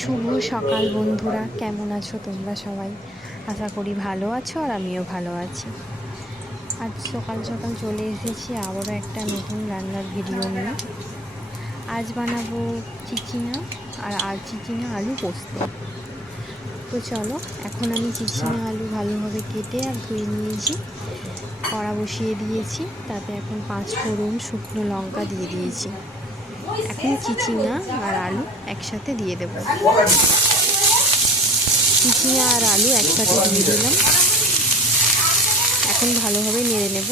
শুভ সকাল বন্ধুরা, কেমন আছো তোমরা সবাই? আশা করি ভালো আছো আর আমিও ভালো আছি। আজ সকাল সকাল চলে এসেছি আবারও একটা নতুন রান্নার ভিডিও নিয়ে। আজ বানাবো চিচিঙা আর চিচিঙা আলু পোস্ত। তো চলো, এখন আমি চিচিঙা আলু ভালোভাবে কেটে আর ধুয়ে নিয়েছি। কড়া বসিয়ে দিয়েছি, তাতে এখন 5 ফোড়ন শুকনো লঙ্কা দিয়ে দিয়েছি। এখন চিচিঙা আর আলু একসাথে দিয়ে দেবো। চিচিঙা আর আলু একসাথে দিয়ে দিলাম। এখন ভালোভাবে নেড়ে নেব।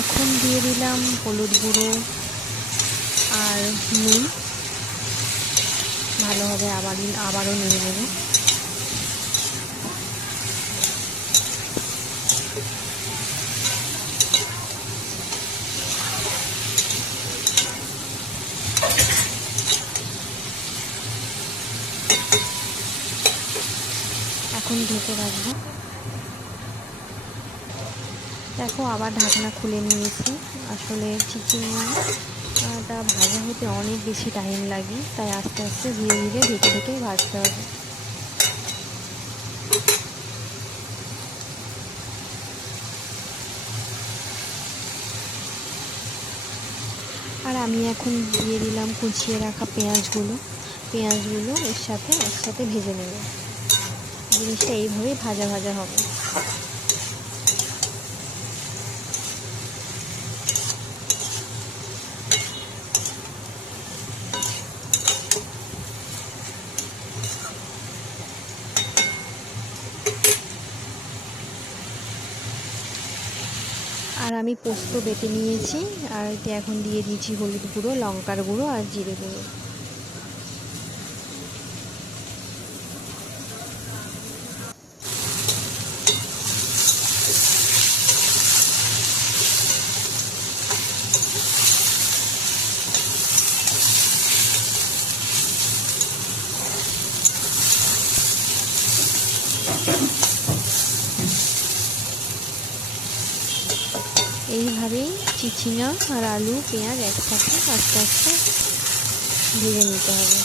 এখন দিয়ে দিলাম হলুদ গুঁড়ো আর নুন। ভালোভাবে আবারও নেড়ে নেব। এখন ঢেকে রাখবো। দেখো, আবার ঢাকনা খুলে নিয়েছি। আসলে চিচিঙাটা ভাজা হতে অনেক বেশি টাইম লাগে, তাই আস্তে আস্তে ধীরে ধীরে ঢেকে ঢেকে ভাজতে হবে। আর আমি এখন দিয়ে দিলাম কুচিয়ে রাখা পেঁয়াজগুলো এর সাথে একসাথে ভেজে নেব। জিনিসটা এইভাবেই ভাজা ভাজা হবে। আর আমি পোস্ত বেটে নিয়েছি, আর এতে এখন দিয়ে দিয়েছি হলুদ গুঁড়ো, লঙ্কার গুঁড়ো আর জিরে গুঁড়ো। এইভাবেই চিচিঙা আর আলু পেঁয়াজ একসাথে আস্তে আস্তে ভেজে নিতে হবে।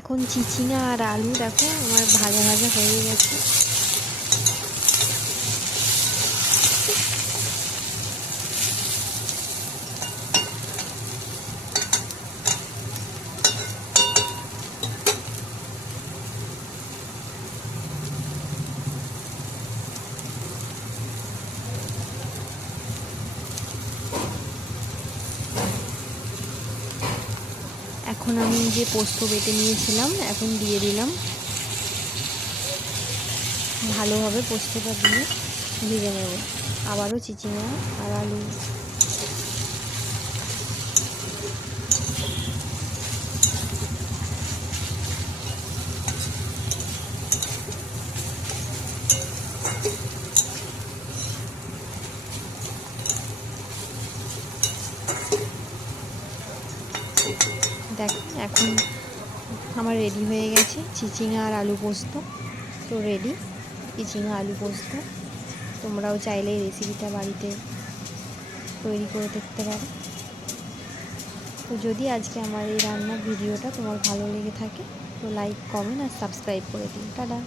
এখন চিচিঙা আর আলু দেখো আমার ভাজা ভাজা হয়ে গেছে। এখন আমি যে পোস্ত বেটে নিয়েছিলাম এখন দিয়ে দিলাম। ভালোভাবে পোস্তটা দিয়ে ভেজে নেব। আবারও চিচিঙা আর আলু। দেখ, এখন আমার রেডি হয়ে গেছে চিচিঙা আর আলু পোস্ত। তো রেডি চিচিঙা আলু পোস্ত। তোমরাও চাইলে এই রেসিপিটা বাড়িতে তৈরি করে দেখতে পারো। তো যদি আজকে আমার এই রান্নার ভিডিওটা তোমার ভালো লেগে থাকে তো লাইক, কমেন্ট আর সাবস্ক্রাইব করে দিন। টাটা।